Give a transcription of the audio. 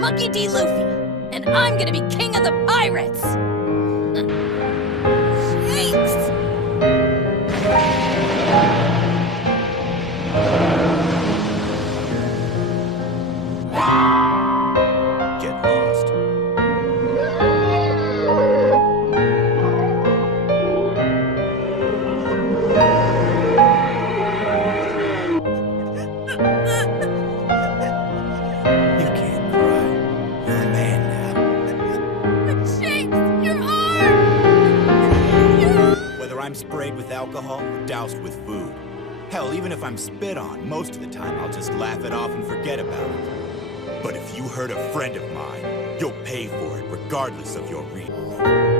Monkey.D.Luffy, and I'm gonna be king of the pirates! Thanks! Get lost. You can't cry. You're a man now. But Shanks, your arm! Your arm! Whether I'm sprayed with alcohol or doused with food. Hell, even if I'm spit on, most of the time I'll just laugh it off and forget about it. But if you hurt a friend of mine, you'll pay for it regardless of your reason.